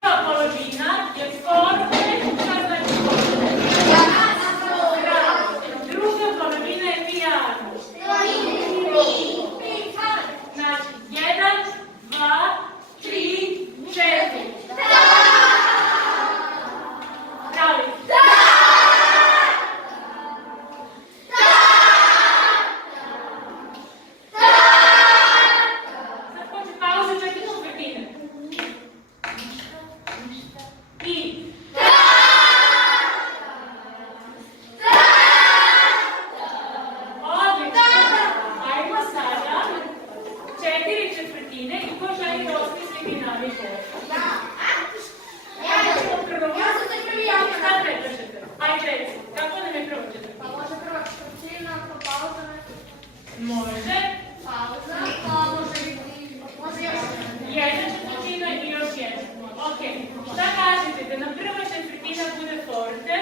Polovina je forte, šta znači forte? Druga polovina je piano. Znači, 1, 2, 3, 4. Da li? Sad hoće pauze, čak i četvrtine. I odlično. Ajmo sada 4 četvrtine i ko želi da osmisli dinamiku? Šta predlažete? Ajde reci, kako da me prođete? Pa može prva četvrtina, pa pauza neka. Može. Pauza, pa može još. Jedna četvrtina i još jedna. Ok. Šta kažete da nam prva četvrtina bude forte,